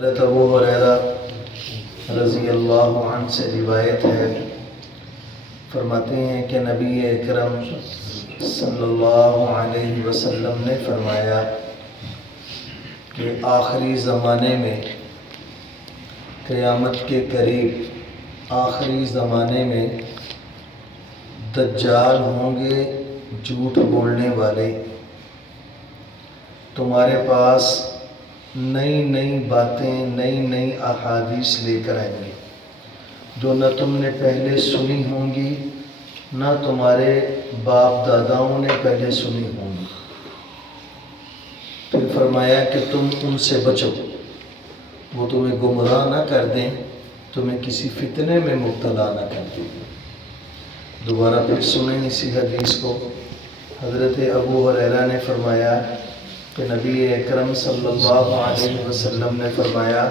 حضرت ابو ہریرہ رضی اللہ عنہ سے روایت ہے، فرماتے ہیں کہ نبی اکرم صلی اللہ علیہ وسلم نے فرمایا کہ آخری زمانے میں، قیامت کے قریب آخری زمانے میں دجال ہوں گے، جھوٹ بولنے والے، تمہارے پاس نئی نئی باتیں، نئی نئی احادیث لے کر آئیں گے جو نہ تم نے پہلے سنی ہوں گی، نہ تمہارے باپ داداؤں نے پہلے سنی ہوں گی۔ پھر فرمایا کہ تم ان سے بچو، وہ تمہیں گمراہ نہ کر دیں، تمہیں کسی فتنے میں مبتلا نہ کر دیں۔ دوبارہ پھر سنیں اسی حدیث کو۔ حضرت ابو ہریرہ نے فرمایا کہ نبی اکرم صلی اللہ علیہ وسلم نے فرمایا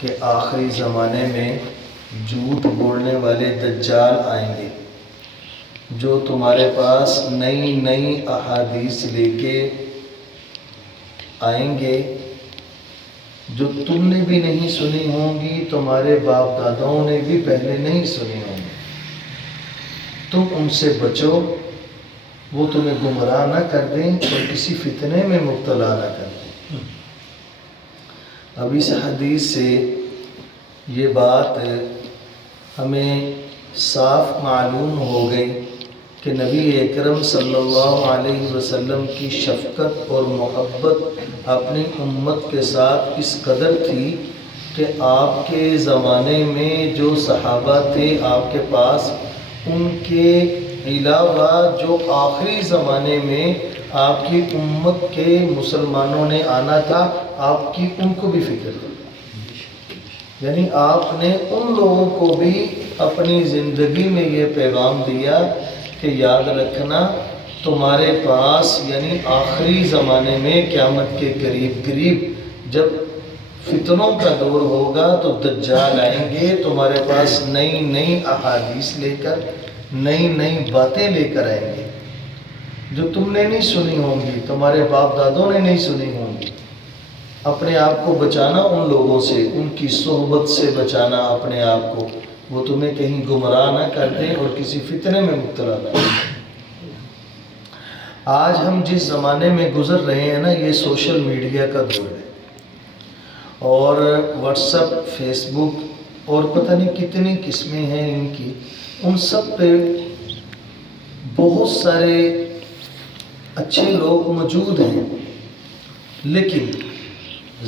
کہ آخری زمانے میں جھوٹ بولنے والے دجال آئیں گے جو تمہارے پاس نئی نئی احادیث لے کے آئیں گے جو تم نے بھی نہیں سنی ہوں گی، تمہارے باپ داداؤں نے بھی پہلے نہیں سنی ہوں گی۔ تم ان سے بچو، وہ تمہیں گمراہ نہ کر دیں اور کسی فتنے میں مبتلا نہ کر دیں۔ اب اس حدیث سے یہ بات ہمیں صاف معلوم ہو گئی کہ نبی اکرم صلی اللہ علیہ وسلم کی شفقت اور محبت اپنی امت کے ساتھ اس قدر تھی کہ آپ کے زمانے میں جو صحابہ تھے آپ کے پاس، ان کے علاوہ جو آخری زمانے میں آپ کی امت کے مسلمانوں نے آنا تھا، آپ کی ان کو بھی فکر تھی۔ یعنی آپ نے ان لوگوں کو بھی اپنی زندگی میں یہ پیغام دیا کہ یاد رکھنا تمہارے پاس، یعنی آخری زمانے میں قیامت کے قریب جب فتنوں کا دور ہوگا تو دجال آئیں گے تمہارے پاس نئی نئی احادیث لے کر، نئی نئی باتیں لے کر آئیں گے جو تم نے نہیں سنی ہوں گی، تمہارے باپ دادوں نے نہیں سنی ہوں گی۔ اپنے آپ کو بچانا ان لوگوں سے، ان کی صحبت سے بچانا اپنے آپ کو، وہ تمہیں کہیں گمراہ نہ کر دیں اور کسی فتنے میں مبتلا نہ کریں۔ آج ہم جس زمانے میں گزر رہے ہیں نا، یہ سوشل میڈیا کا دور ہے، اور واٹس ایپ، فیس بک اور پتہ نہیں کتنی قسمیں ہیں ان کی، ان سب پہ بہت سارے اچھے لوگ موجود ہیں، لیکن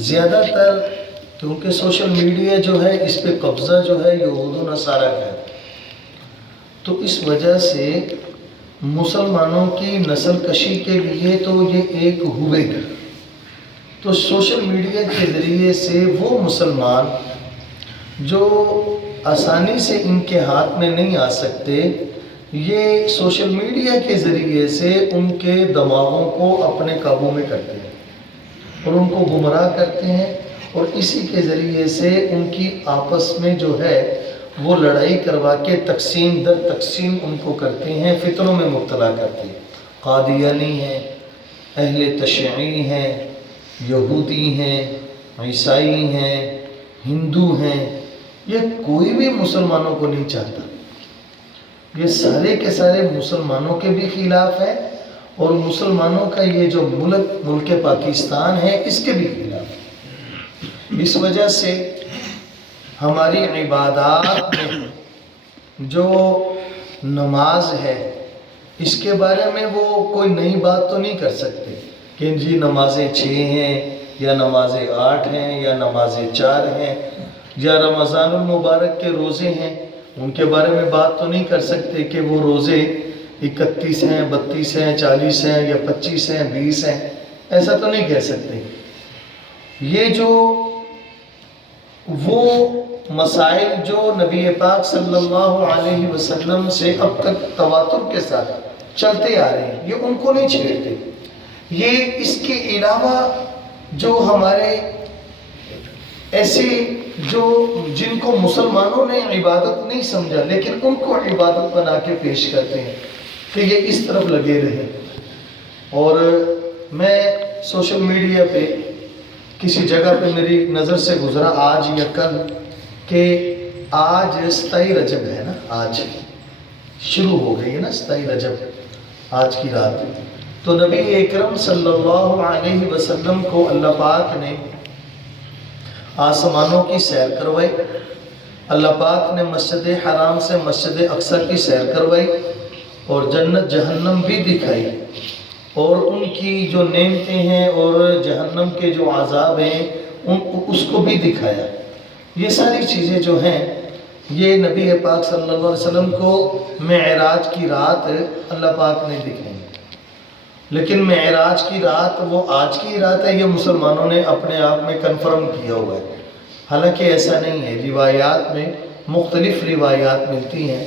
زیادہ تر کیونکہ سوشل میڈیا جو ہے اس پہ قبضہ جو ہے یہود و نصارہ کا ہے، تو اس وجہ سے مسلمانوں کی نسل کشی کے لیے تو یہ ایک ہوئے گا۔ تو سوشل میڈیا کے ذریعے سے وہ مسلمان جو آسانی سے ان کے ہاتھ میں نہیں آ سکتے، یہ سوشل میڈیا کے ذریعے سے ان کے دماغوں کو اپنے قابو میں کرتے ہیں اور ان کو گمراہ کرتے ہیں، اور اسی کے ذریعے سے ان کی آپس میں جو ہے وہ لڑائی کروا کے تقسیم در تقسیم ان کو کرتے ہیں، فتنوں میں مبتلا کرتے ہیں۔ قادیانی ہیں، اہل تشیعی ہیں، یہودی ہیں، عیسائی ہیں، ہندو ہیں، یہ کوئی بھی مسلمانوں کو نہیں چاہتا۔ یہ سارے کے سارے مسلمانوں کے بھی خلاف ہیں، اور مسلمانوں کا یہ جو ملک پاکستان ہے اس کے بھی خلاف ہے۔ اس وجہ سے ہماری عبادات میں جو نماز ہے اس کے بارے میں وہ کوئی نئی بات تو نہیں کر سکتے کہ جی نمازیں 6 ہیں یا نمازیں 8 ہیں یا نمازیں 4 ہیں، یا رمضان المبارک کے روزے ہیں، ان کے بارے میں بات تو نہیں کر سکتے کہ وہ روزے 31 ہیں، 32 ہیں، 40 ہیں یا 25 ہیں، 20 ہیں، ایسا تو نہیں کہہ سکتے۔ یہ جو وہ مسائل جو نبی پاک صلی اللہ علیہ وسلم سے اب تک تواتر کے ساتھ چلتے آ رہے ہیں، یہ ان کو نہیں چھیڑتے۔ یہ اس کے علاوہ جو ہمارے ایسے جو جن کو مسلمانوں نے عبادت نہیں سمجھا لیکن ان کو عبادت بنا کے پیش کرتے ہیں کہ یہ اس طرف لگے رہے۔ اور میں سوشل میڈیا پہ کسی جگہ پہ میری نظر سے گزرا آج یا کل کہ آج 27 رجب ہے نا، آج شروع ہو گئی ہے نا 27 رجب آج کی رات. تو نبی اکرم صلی اللہ علیہ وسلم کو اللہ پاک نے آسمانوں کی سیر کروائی، اللہ پاک نے مسجد حرام سے مسجد اقصی کی سیر کروائی اور جنت جہنم بھی دکھائی، اور ان کی جو نعمتیں ہیں اور جہنم کے جو عذاب ہیں اس کو بھی دکھایا. یہ ساری چیزیں جو ہیں یہ نبی پاک صلی اللہ علیہ وسلم کو معراج کی رات اللہ پاک نے دکھائی. لیکن معراج کی رات وہ آج کی رات ہے، یہ مسلمانوں نے اپنے آپ میں کنفرم کیا ہوا ہے، حالانکہ ایسا نہیں ہے. روایات میں مختلف روایات ملتی ہیں،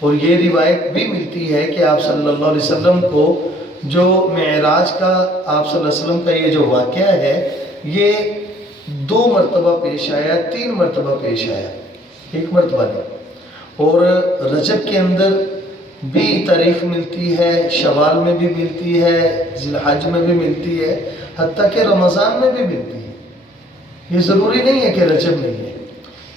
اور یہ روایت بھی ملتی ہے کہ آپ صلی اللہ علیہ وسلم کو جو معراج کا آپ صلی اللہ علیہ وسلم کا یہ جو واقعہ ہے یہ 2 مرتبہ پیش آیا، 3 مرتبہ پیش آیا، 1 مرتبہ نہیں. اور رجب کے اندر بھی تاریخ ملتی ہے، شوال میں بھی ملتی ہے، ذی الحج میں بھی ملتی ہے، حتیٰ کہ رمضان میں بھی ملتی ہے. یہ ضروری نہیں ہے کہ رجب نہیں ہے.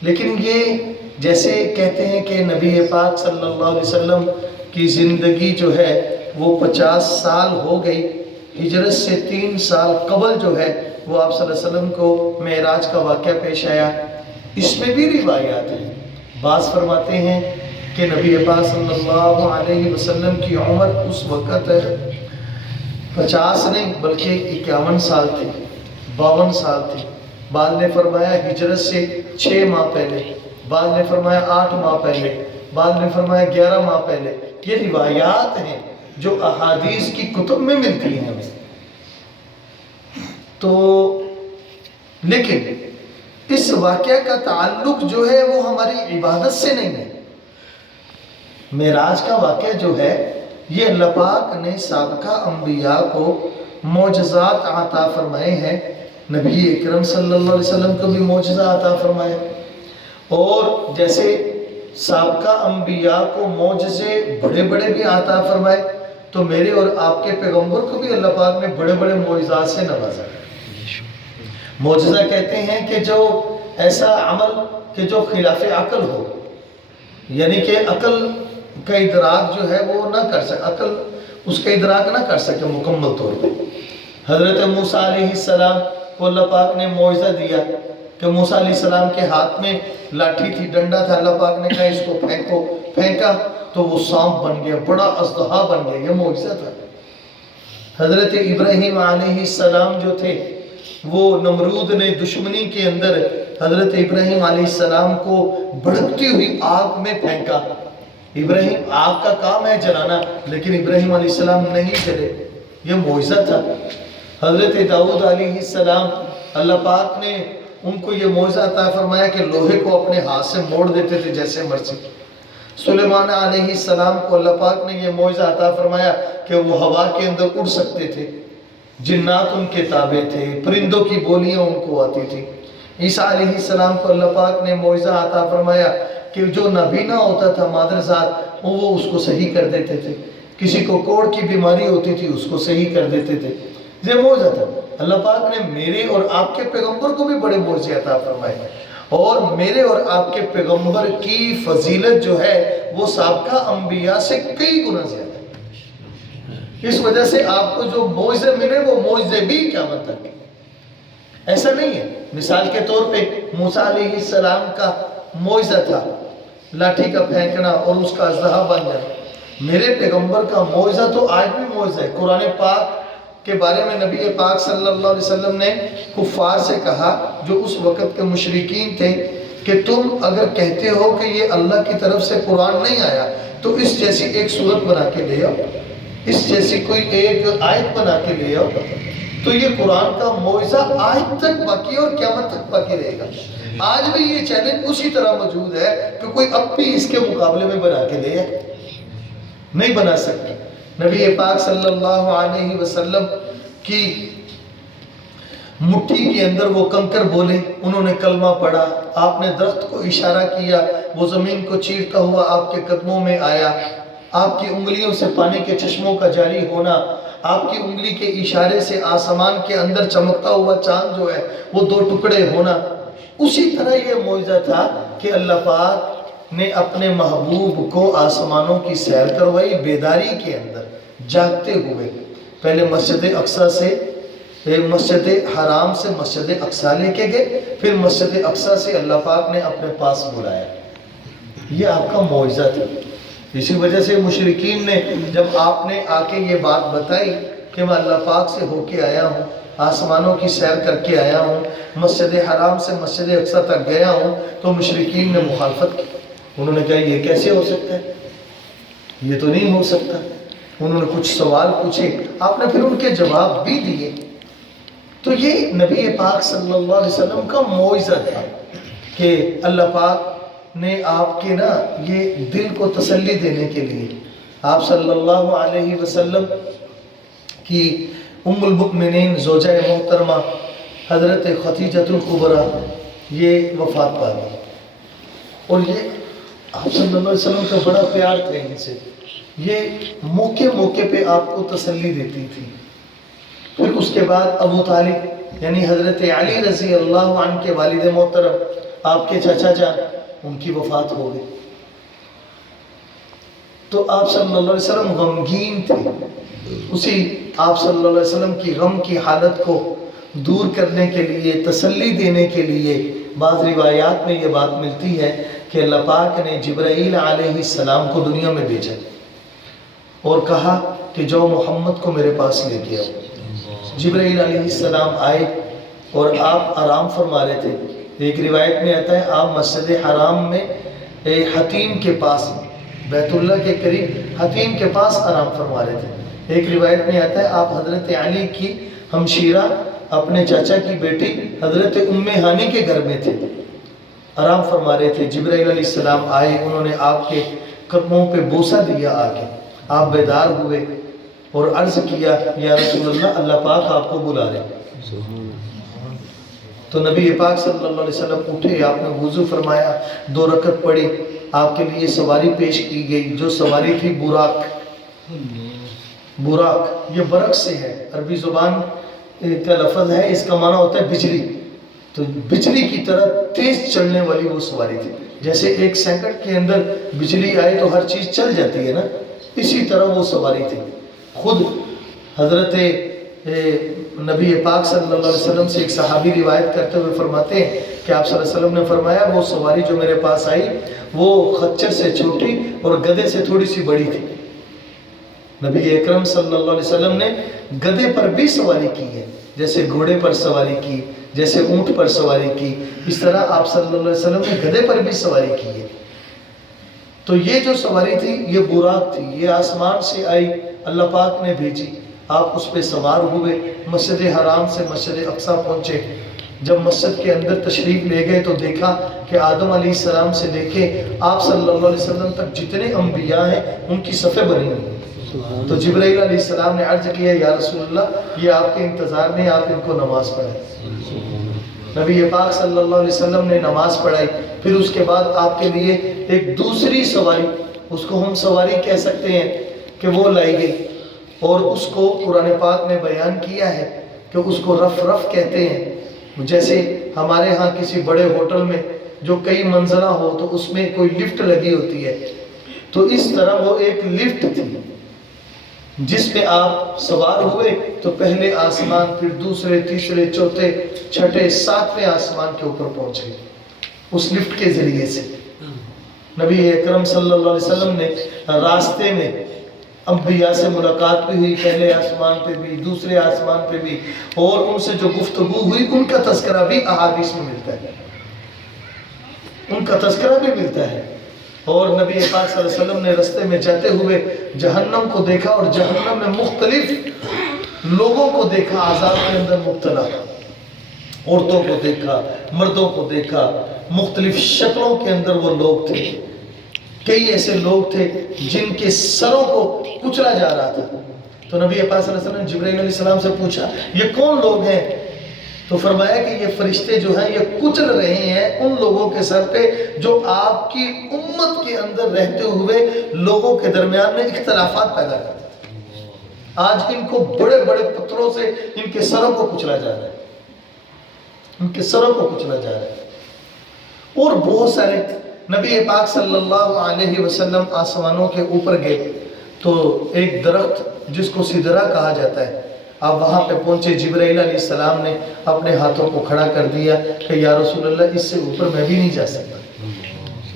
لیکن یہ جیسے کہتے ہیں کہ نبی پاک صلی اللہ علیہ وسلم کی زندگی جو ہے وہ 50 سال ہو گئی، ہجرت سے 3 سال قبل جو ہے وہ آپ صلی اللہ علیہ وسلم کو معراج کا واقعہ پیش آیا. اس میں بھی روایات ہیں. بعض فرماتے ہیں کہ نبی پاک صلی اللہ علیہ وسلم کی عمر اس وقت 50 نہیں بلکہ 51 سال تھی، 52 سال تھی. بعض نے فرمایا ہجرت سے 6 ماہ پہلے، بعض نے فرمایا 8 ماہ پہلے، بعض نے فرمایا 11 ماہ پہلے. یہ روایات ہیں جو احادیث کی کتب میں ملتی ہیں ہمیں. تو لیکن اس واقعہ کا تعلق جو ہے وہ ہماری عبادت سے نہیں ہے. معراج کا واقعہ جو ہے یہ اللہ پاک نے سابقہ انبیاء کو معجزات عطا فرمائے ہیں. نبی اکرم صلی اللہ علیہ وسلم کو بھی معجزہ عطا فرمائے، اور جیسے سابقہ انبیاء کو معجزے بڑے بڑے بھی عطا فرمائے تو میرے اور آپ کے پیغمبر کو بھی اللہ پاک نے بڑے بڑے معجزات سے نوازا. معجزہ کہتے ہیں کہ جو ایسا عمل کہ جو خلاف عقل ہو، یعنی کہ عقل کا ادراک جو ہے وہ نہ کر سکے، عقل اس کا ادراک نہ کر سکے مکمل طور پہ. حضرت موسیٰ علیہ السلام کو اللہ پاک نے معجزہ دیا کہ موسیٰ علیہ السلام کے ہاتھ میں لاٹھی تھی، ڈنڈا تھا، اللہ پاک نے کہا اس کو پھینکو، پھینکا تو وہ سانپ بن گیا، بڑا اژدہا بن گیا. یہ معجزہ تھا. حضرت ابراہیم علیہ السلام جو تھے وہ نمرود نے دشمنی کے اندر حضرت ابراہیم علیہ السلام کو بھڑکتی ہوئی آگ میں پھینکا. ابراہیم آگ کا کام ہے جلانا، لیکن ابراہیم علیہ السلام نہیں جلے. یہ معجزہ تھا. حضرت داؤد علیہ السلام اللہ پاک نے ان کو یہ معجزہ عطا فرمایا کہ لوہے کو اپنے ہاتھ سے موڑ دیتے تھے جیسے مرضی. سلیمان علیہ السلام کو اللہ پاک نے یہ معجزہ عطا فرمایا کہ وہ ہوا کے اندر اڑ سکتے تھے، جنات ان کے تابع تھے، پرندوں کی بولیاں ان کو آتی تھی. عیسیٰ علیہ السلام کو اللہ پاک نے معجزہ عطا فرمایا کہ جو نابینا ہوتا تھا مادرزاد وہ اس کو صحیح کر دیتے تھے، کسی کو کوڑ کی بیماری ہوتی تھی اس کو صحیح کر دیتے تھے. یہ معجزہ تھا. اللہ پاک نے میرے اور آپ کے پیغمبر کو بھی بڑے معجزے عطا فرمائے، اور میرے اور آپ کے پیغمبر کی فضیلت جو ہے وہ سابقہ انبیاء سے کئی گنا زیادہ ہے. اس وجہ سے آپ کو جو معجزے ملے وہ معجزے بھی قیامت تک. ایسا نہیں ہے. مثال کے طور پہ موسیٰ علیہ السلام کا معجزہ تھا لاٹھی کا پھینکنا اور اس کا اژدہا بن جانا. میرے پیغمبر کا معجزہ تو آج بھی معجزہ ہے. قرآن پاک کے بارے میں نبی پاک صلی اللہ علیہ وسلم نے کفار سے کہا جو اس وقت کے مشرکین تھے کہ تم اگر کہتے ہو کہ یہ اللہ کی طرف سے قرآن نہیں آیا تو اس جیسی ایک صورت بنا کے لے آؤ، اس جیسی کوئی ایک آیت بنا کے لے آؤ. تو یہ قرآن کا معجزہ آج تک باقی اور قیامت تک باقی رہے گا. آج بھی یہ چیلنج اسی طرح موجود ہے کہ کوئی اب بھی اس کے مقابلے میں بنا کے لے آئے، نہیں بنا سکتا. نبی پاک صلی اللہ علیہ وسلم کی مٹھی کے اندر وہ کنکر بولے، انہوں نے کلمہ پڑھا. آپ نے درخت کو اشارہ کیا، وہ زمین کو چیرتا ہوا آپ کے قدموں میں آیا. آپ کی انگلیوں سے پانی کے چشموں کا جاری ہونا، آپ کی انگلی کے اشارے سے آسمان کے اندر چمکتا ہوا چاند جو ہے وہ 2 ٹکڑے ہونا، اسی طرح یہ معجزہ تھا کہ اللہ پاک نے اپنے محبوب کو آسمانوں کی سیر کروائی بیداری کے اندر جاگتے ہوئے۔ پہلے مسجد اقصیٰ سے مسجد حرام سے مسجد اقصیٰ لے کے گئے، پھر مسجد اقصیٰ سے اللہ پاک نے اپنے پاس بلایا۔ یہ آپ کا معجزہ تھا۔ اسی وجہ سے مشرکین نے جب آپ نے آ کے یہ بات بتائی کہ میں اللہ پاک سے ہو کے آیا ہوں، آسمانوں کی سیر کر کے آیا ہوں، مسجد حرام سے مسجد اقصیٰ تک گیا ہوں، تو مشرکین نے مخالفت کی۔ انہوں نے کہا یہ کیسے ہو سکتا ہے، یہ تو نہیں ہو سکتا۔ انہوں نے کچھ سوال پوچھے، آپ نے پھر ان کے جواب بھی دیے۔ تو یہ نبی پاک صلی اللہ علیہ وسلم کا معجزہ تھا کہ اللہ پاک نے آپ کے یہ دل کو تسلی دینے کے لیے آپ صلی اللہ علیہ وسلم کی ام المؤمنین زوجہ محترمہ حضرت خدیجہ الکبریٰ یہ وفات پا گئی، اور یہ آپ صلی اللہ علیہ وسلم کا بڑا پیار تھا ان سے، یہ موقع پہ آپ کو تسلی دیتی تھی۔ پھر اس کے بعد ابو طالب یعنی حضرت علی رضی اللہ عنہ کے والد محترم آپ کے چچا جان، ان کی وفات ہو گئی۔ تو آپ صلی اللہ علیہ وسلم غمگین تھے۔ اسی آپ صلی اللہ علیہ وسلم کی غم کی حالت کو دور کرنے کے لیے، تسلی دینے کے لیے بعض روایات میں یہ بات ملتی ہے کہ اللہ پاک نے جبرائیل علیہ السلام کو دنیا میں بھیجا اور کہا کہ جو محمد کو میرے پاس لے کے آؤ۔ جبرائیل علیہ السلام آئے اور آپ آرام فرما رہے تھے۔ ایک روایت میں آتا ہے آپ مسجد حرام میں حتیم کے پاس، بیت اللہ کے قریب حتیم کے پاس آرام فرما رہے تھے۔ ایک روایت میں آتا ہے آپ حضرت علی کی ہمشیرہ اپنے چاچا کی بیٹی حضرت ام ہانی کے گھر میں تھے، آرام فرما رہے تھے۔ جبرائیل علیہ السلام آئے، انہوں نے آپ کے قدموں پہ بوسہ دیا، آگے آپ بیدار ہوئے اور عرض کیا یا رسول اللہ، اللہ پاک آپ کو بلا رہے ہیں۔ تو نبی پاک صلی اللہ علیہ وسلم اٹھے، آپ نے وضو فرمایا، 2 رکعت پڑھی، آپ کے لیے سواری پیش کی گئی، جو سواری تھی براق۔ براق یہ برق سے ہے، عربی زبان کا لفظ ہے، اس کا معنی ہوتا ہے بجلی۔ تو بجلی کی طرح تیز چلنے والی وہ سواری تھی، جیسے 1 سیکنڈ کے اندر بجلی آئے تو ہر چیز چل جاتی ہے نا، اسی طرح وہ سواری تھی۔ خود حضرت نبی پاک صلی اللہ علیہ وسلم سے ایک صحابی روایت کرتے ہوئے فرماتے ہیں کہ آپ صلی اللہ علیہ وسلم نے فرمایا وہ سواری جو میرے پاس آئی وہ خچر سے چھوٹی اور گدھے سے تھوڑی سی بڑی تھی۔ نبی اکرم صلی اللہ علیہ وسلم نے گدھے پر بھی سواری کی ہے، جیسے گھوڑے پر سواری کی، جیسے اونٹ پر سواری کی، اس طرح آپ صلی اللہ علیہ وسلم نے گدھے پر بھی سواری کی ہے۔ تو یہ جو سواری تھی یہ براق تھی، یہ آسمان سے آئی، اللہ پاک نے بھیجی، آپ اس پہ سوار ہوئے، مسجد حرام سے مسجد اقصیٰ پہنچے۔ جب مسجد کے اندر تشریف لے گئے تو دیکھا کہ آدم علیہ السلام سے لے کے آپ صلی اللہ علیہ وسلم تک جتنے انبیاء ہیں ان کی صفیں بنی ہوئی۔ تو جبرائیل علیہ السلام نے عرض کیا یا رسول اللہ یہ آپ کے انتظار میں، آپ ان کو نماز پڑھائیں۔ نبی پاک صلی اللہ علیہ وسلم نے نماز پڑھائی، پھر اس کے بعد آپ کے لیے ایک دوسری سواری، اس کو ہم سواری کہہ سکتے ہیں، کہ وہ لائی گئی، اور اس کو قرآن پاک نے بیان کیا ہے کہ اس کو رف رف کہتے ہیں۔ جیسے ہمارے ہاں کسی بڑے ہوٹل میں جو کئی منزلہ ہو تو اس میں کوئی لفٹ لگی ہوتی ہے، تو اس طرح وہ ایک لفٹ تھی جس پہ آپ سوار ہوئے تو پہلے آسمان، پھر دوسرے، تیسرے، چوتھے، چھٹے، 7ویں آسمان کے اوپر پہنچ گئے اس لفٹ کے ذریعے سے۔ نبی اکرم صلی اللہ علیہ وسلم نے راستے میں انبیاء سے ملاقات بھی ہوئی، پہلے آسمان پہ بھی، دوسرے آسمان پہ بھی، اور ان سے جو گفتگو ہوئی ان کا تذکرہ بھی احادیث میں ملتا ہے، ان کا تذکرہ بھی ملتا ہے۔ اور نبی پاک صلی اللہ علیہ وسلم نے رستے میں جاتے ہوئے جہنم کو دیکھا، اور جہنم میں مختلف لوگوں کو دیکھا، عذاب کے اندر مبتلا، عورتوں کو دیکھا، مردوں کو دیکھا، مختلف شکلوں کے اندر وہ لوگ تھے۔ کئی ایسے لوگ تھے جن کے سروں کو کچلا جا رہا تھا۔ تو نبی پاک صلی اللہ علیہ وسلم نے جبرائیل علیہ السلام سے پوچھا یہ کون لوگ ہیں؟ تو فرمایا کہ یہ فرشتے جو ہیں یہ کچل رہے ہیں ان لوگوں کے سر پہ جو آپ کی امت کے اندر رہتے ہوئے لوگوں کے درمیان میں اختلافات پیدا کرتے تھے۔ آج ان کو بڑے بڑے پتھروں سے ان کے سروں کو کچلا جا رہا ہے، ان کے سروں کو کچلا جا رہا ہے۔ اور بہت سارے نبی پاک صلی اللہ علیہ وسلم آسمانوں کے اوپر گئے تو ایک درخت جس کو سدرہ کہا جاتا ہے، آپ وہاں پہ پہنچے، جبرائیل علیہ السلام نے اپنے ہاتھوں کو کھڑا کر دیا کہ یا رسول اللہ اس سے اوپر میں بھی نہیں جا سکتا،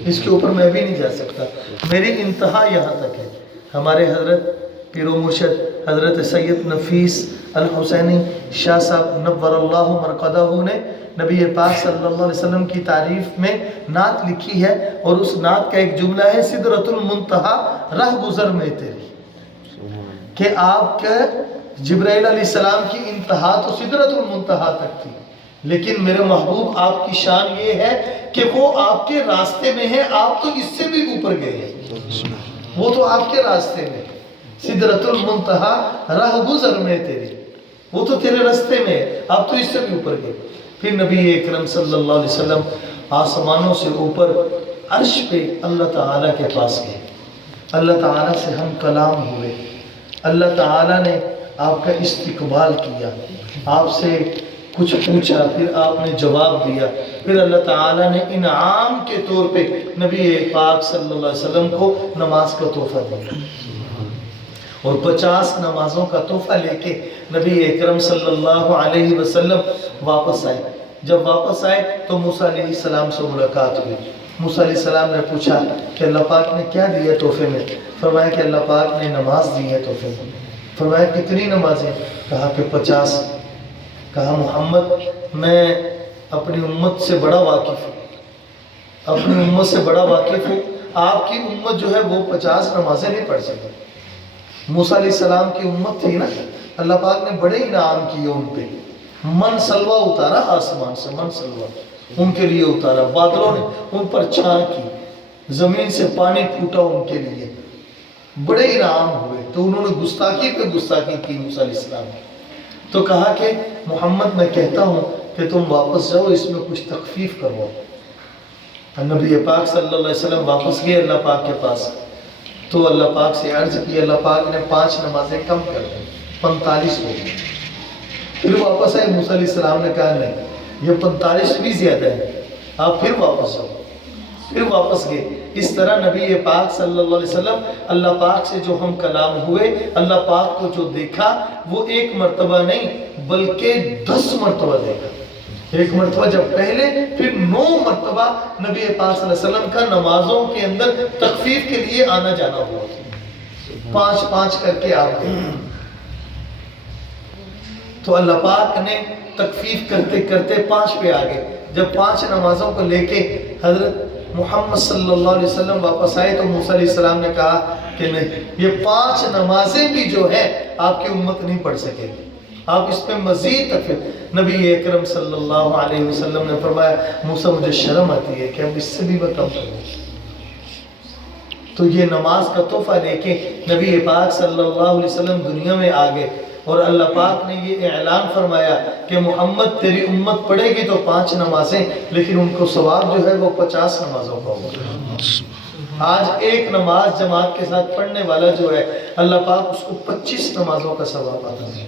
اس کے اوپر میں بھی نہیں جا سکتا، میری انتہا یہاں تک ہے۔ ہمارے حضرت پیر و مرشد حضرت سید نفیس الحسینی شاہ صاحب نور اللہ مرقدہ نے نبی پاک صلی اللہ علیہ وسلم کی تعریف میں نعت لکھی ہے، اور اس نعت کا ایک جملہ ہے سدرۃ المنتہا رہ گزر میں تیری، کہ آپ کے جبرائیل علیہ السلام کی انتہا تو سدرۃ المنتہا تک تھی، لیکن میرے محبوب آپ کی شان یہ ہے کہ وہ آپ کے راستے میں ہے، آپ تو اس سے بھی اوپر گئے ہیں، وہ تو آپ کے راستے میں، سدرۃ المنتہا راہ گزر میں تیری، وہ تو تیرے راستے میں ہے، آپ تو اس سے بھی اوپر گئے۔ پھر نبی اکرم صلی اللہ علیہ وسلم آسمانوں سے اوپر عرش پہ اللہ تعالیٰ کے پاس گئے، اللہ تعالیٰ سے ہم کلام ہوئے، اللہ تعالیٰ نے آپ کا استقبال کیا، آپ سے کچھ پوچھا، پھر آپ نے جواب دیا، پھر اللہ تعالیٰ نے انعام کے طور پہ نبی پاک صلی اللہ علیہ وسلم کو نماز کا تحفہ دیا، اور 50 نمازوں کا تحفہ لے کے نبی اکرم صلی اللہ علیہ وسلم واپس آئے۔ جب واپس آئے تو موسیٰ علیہ السلام سے ملاقات ہوئی، موسیٰ علیہ السلام نے پوچھا کہ اللہ پاک نے کیا دیا تحفے میں؟ فرمایا کہ اللہ پاک نے نماز دی ہے تحفے میں۔ فرمایا کتنی نمازیں؟ کہا کہ 50۔ کہا محمد میں اپنی امت سے بڑا واقف ہوں، اپنی امت سے بڑا واقف ہوں، آپ کی امت جو ہے وہ 50 نمازیں نہیں پڑھ سکتی۔ موسیٰ علیہ السلام کی امت تھی نا، اللہ پاک نے بڑے انعام کیے ان پہ، من سلوہ اتارا آسمان سے، من سلوہ ان کے لیے اتارا، بادلوں نے ان پر چھاں کی، زمین سے پانی پھوٹا ان کے لیے، بڑے انعام ہوئے۔ تو انہوں نے گستاخی پہ گستاخی کی موسیٰ علیہ السلام، تو کہا کہ محمد میں کہتا ہوں کہ تم واپس جاؤ، اس میں کچھ تخفیف کرو۔ نبی پاک صلی اللہ علیہ وسلم واپس گئے اللہ پاک کے پاس، تو اللہ پاک سے عرض کی، اللہ پاک نے 5 نمازیں کم کر دیں، 45 ہو گئی۔ پھر واپس آئے، موسیٰ علیہ السلام نے کہا نہیں، یہ 45 بھی زیادہ ہے، آپ پھر واپس جاؤ، پھر واپس گئے۔ اس طرح نبی پاک صلی اللہ علیہ وسلم اللہ پاک سے جو ہم کلام ہوئے، اللہ پاک کو جو دیکھا وہ 1 مرتبہ نہیں بلکہ 10 مرتبہ دیکھا۔ 1 مرتبہ جب پہلے، پھر 9 مرتبہ نبی پاک صلی اللہ علیہ وسلم کا نمازوں کے اندر تخفیف کے لیے آنا جانا ہوا، 5 کر کے آپ گئے۔ تو اللہ پاک نے تخفیف کرتے کرتے 5 پہ آگئے۔ جب 5 نمازوں کو لے کے حضرت محمد صلی اللہ علیہ وسلم واپس آئے تو موسیٰ علیہ السلام نے کہا کہ نہیں، یہ 5 نمازیں بھی جو ہے آپ کی امت نہیں پڑھ سکے گی، آپ اس میں مزید تخفیف۔ نبی اکرم صلی اللہ علیہ وسلم نے فرمایا موسیٰ مجھے شرم آتی ہے کہ اب اس سے بھی میں کم کروں۔ تو یہ نماز کا تحفہ لے کے نبی پاک صلی اللہ علیہ وسلم دنیا میں آگئے، اور اللہ پاک نے یہ اعلان فرمایا کہ محمد تیری امت پڑھے گی تو 5 نمازیں، لیکن ان کو ثواب جو ہے وہ 50 نمازوں کا ہوگا۔ آج 1 نماز جماعت کے ساتھ پڑھنے والا جو ہے اللہ پاک اس کو 25 نمازوں کا ثواب آتا ہے۔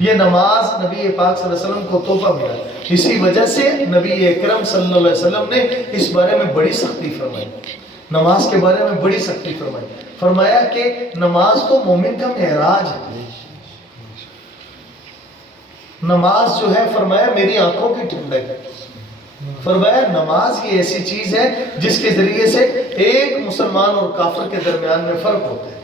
یہ نماز نبی پاک صلی اللہ علیہ وسلم کو تحفہ ملا، اسی وجہ سے نبی اکرم صلی اللہ علیہ وسلم نے اس بارے میں بڑی سختی فرمائی، نماز کے بارے میں بڑی سختی فرمائی۔ فرمایا کہ نماز تو مومن کا معراج ہے، نماز جو ہے فرمایا میری آنکھوں کی ٹھنڈک ہے۔ فرمایا نماز یہ ایسی چیز ہے جس کے ذریعے سے ایک مسلمان اور کافر کے درمیان میں فرق ہوتا ہے،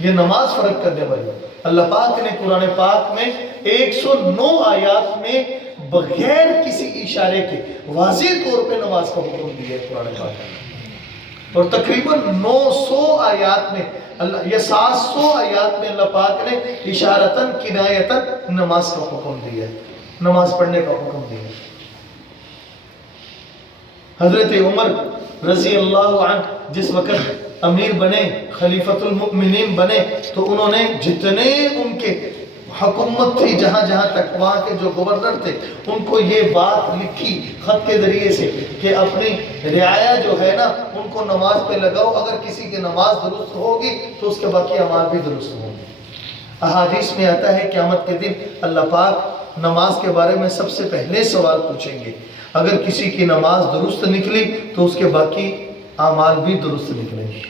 یہ نماز فرق کرنے والی ہے۔ اللہ پاک نے قرآن پاک میں 109 آیات میں بغیر کسی اشارے کے واضح طور پہ نماز کا حکم دیا ہے قرآن پاک میں، اور تقریباً 900 آیات میں اللہ یہ 700 آیات میں اللہ پاک نے اشارتاً کنایتاً نماز کا حکم دیا ہے، نماز پڑھنے کا حکم دیا ہے۔ حضرت عمر رضی اللہ عنہ جس وقت امیر بنے، خلیفۃ المؤمنین بنے، تو انہوں نے جتنے ان کے حکومت تھی جہاں جہاں تک، وہاں کے جو گورنر تھے ان کو یہ بات لکھی خط کے ذریعے سے کہ اپنی رعایا جو ہے نا ان کو نماز پہ لگاؤ، اگر کسی کی نماز درست ہوگی تو اس کے باقی اعمال بھی درست ہوں گے۔ احادیث میں آتا ہے قیامت کے دن اللہ پاک نماز کے بارے میں سب سے پہلے سوال پوچھیں گے، اگر کسی کی نماز درست نکلی تو اس کے باقی اعمال بھی درست نکلیں گے۔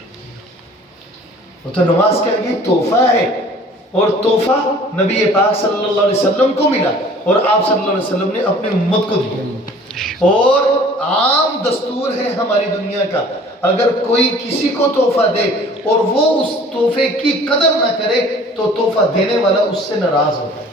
وہ تو نماز کا یہ تحفہ ہے، اور تحفہ نبی پاک صلی اللہ علیہ وسلم کو ملا اور آپ صلی اللہ علیہ وسلم نے اپنی امت کو دیا، اور عام دستور ہے ہماری دنیا کا، اگر کوئی کسی کو تحفہ دے اور وہ اس تحفے کی قدر نہ کرے تو تحفہ دینے والا اس سے ناراض ہوتا ہے۔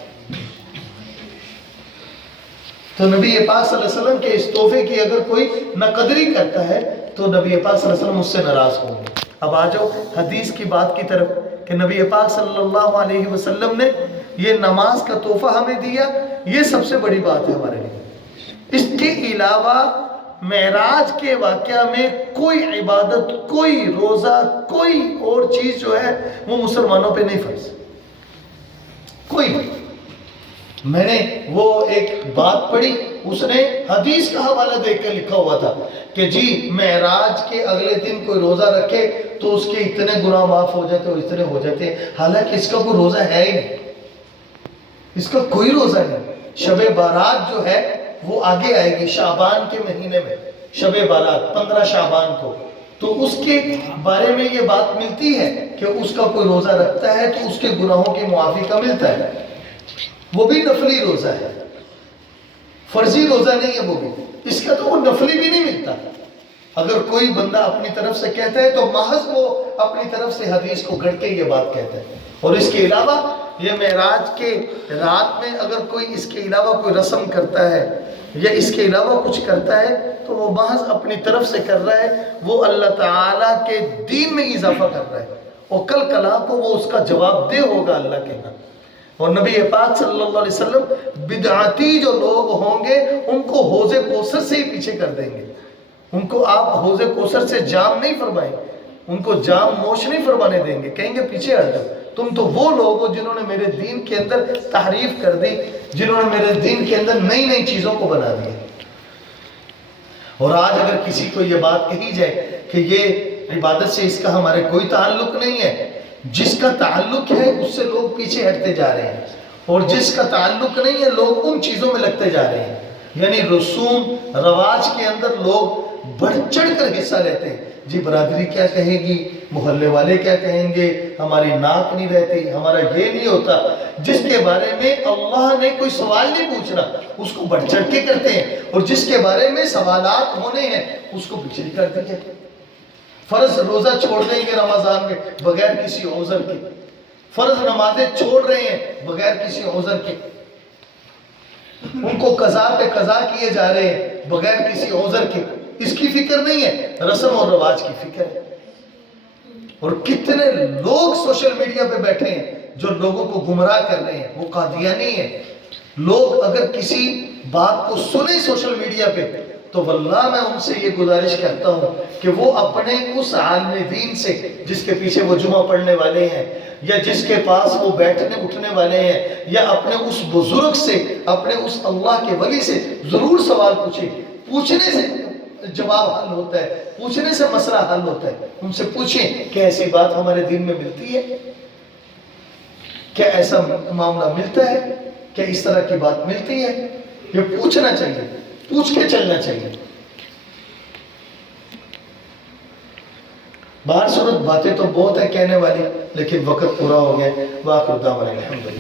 تو نبی پاک صلی اللہ علیہ وسلم کے اس تحفے کی اگر کوئی ناقدری کرتا ہے تو نبی پاک صلی اللہ علیہ وسلم اس سے ناراض ہوں گے۔ اب آ جاؤ حدیث کی بات کی طرف کہ نبی پاک صلی اللہ علیہ وسلم نے یہ نماز کا تحفہ ہمیں دیا، یہ سب سے بڑی بات ہے ہمارے لیے۔ اس کے علاوہ معراج کے واقعہ میں کوئی عبادت، کوئی روزہ، کوئی اور چیز جو ہے وہ مسلمانوں پہ نہیں فرض، کوئی نہیں۔ میں نے وہ ایک بات پڑھی، اس نے حدیث کا حوالہ دیکھ کے لکھا ہوا تھا کہ جی معراج کے اگلے دن کوئی روزہ رکھے تو اس کے اتنے گناہ معاف ہو جاتے اور اتنے ہو جاتے ہیں، حالانکہ اس کا کوئی روزہ ہے ہی نہیں، اس کا کوئی روزہ نہیں۔ شب بارات جو ہے وہ آگے آئے گی شعبان کے مہینے میں، شب بارات 15 شعبان کو، تو اس کے بارے میں یہ بات ملتی ہے کہ اس کا کوئی روزہ رکھتا ہے تو اس کے گناہوں کی معافی کا ملتا ہے، وہ بھی نفلی روزہ ہے، فرضی روزہ نہیں ہے وہ بھی، اس کا تو وہ نفلی بھی نہیں ملتا۔ اگر کوئی بندہ اپنی طرف سے کہتا ہے تو محض وہ اپنی طرف سے حدیث کو گھڑ کے یہ بات کہتا ہے۔ اور اس کے علاوہ یہ معراج کے رات میں اگر کوئی اس کے علاوہ کوئی رسم کرتا ہے یا اس کے علاوہ کچھ کرتا ہے تو وہ محض اپنی طرف سے کر رہا ہے، وہ اللہ تعالیٰ کے دین میں اضافہ کر رہا ہے، اور کل کلا کو وہ اس کا جواب دہ ہوگا اللہ کے ہاں۔ اور نبی پاک صلی اللہ علیہ وسلم بدعاتی جو لوگ ہوں گے ان کو حوض کوثر سے ہی پیچھے کر دیں گے، ان کو آپ حوض کوثر سے جام نہیں فرمائیں، ان کو جام نوش نہیں فرمانے دیں گے، کہیں گے پیچھے ہٹ جاؤ، تم تو وہ لوگ ہو جنہوں نے میرے دین کے اندر تحریف کر دی، جنہوں نے میرے دین کے اندر نئی نئی چیزوں کو بنا دیا۔ اور آج اگر کسی کو یہ بات کہی جائے کہ یہ عبادت سے اس کا ہمارے کوئی تعلق نہیں ہے، جس کا تعلق ہے اس سے لوگ پیچھے ہٹتے جا رہے ہیں، اور جس کا تعلق نہیں ہے لوگ ان چیزوں میں لگتے جا رہے ہیں، یعنی رسوم رواج کے اندر لوگ بڑھ چڑھ کر حصہ لیتے ہیں۔ جی برادری کیا کہے گی، محلے والے کیا کہیں گے، ہماری ناک نہیں رہتی، ہمارا یہ نہیں ہوتا، جس کے بارے میں اللہ نے کوئی سوال نہیں پوچھنا اس کو بڑھ چڑھ کے کرتے ہیں، اور جس کے بارے میں سوالات ہونے ہیں اس کو پیچھے کر دیں گے۔ فرض روزہ چھوڑ دیں گے رمضان میں بغیر کسی عذر کے، فرض نمازیں چھوڑ رہے ہیں بغیر کسی عذر کے، ان کو قضا پہ قضا کیے جا رہے ہیں بغیر کسی عذر کے، اس کی فکر نہیں ہے، رسم اور رواج کی فکر ہے۔ اور کتنے لوگ سوشل میڈیا پہ بیٹھے ہیں جو لوگوں کو گمراہ کر رہے ہیں، وہ قادیانی ہیں۔ لوگ اگر کسی بات کو سنیں سوشل میڈیا پہ تو واللہ میں ان سے یہ گزارش کرتا ہوں کہ وہ اپنے اس عالم دین سے جس کے پیچھے وہ جمعہ پڑھنے والے ہیں، یا جس کے پاس وہ بیٹھنے اٹھنے والے ہیں، یا اپنے اس بزرگ سے، اپنے اس اللہ کے ولی سے ضرور سوال پوچھیں۔ پوچھنے سے جواب حل ہوتا ہے، پوچھنے سے مسئلہ حل ہوتا ہے۔ ان سے پوچھیں کہ ایسی بات ہمارے دین میں ملتی ہے، کیا ایسا معاملہ ملتا ہے، کیا اس طرح کی بات ملتی ہے؟ یہ پوچھنا چاہیے، پوچھ کے چلنا چاہیے۔ باہر صورت باتیں تو بہت ہے کہنے والی، لیکن وقت پورا ہو گیا۔ وآخر دعوانا الحمدللہ۔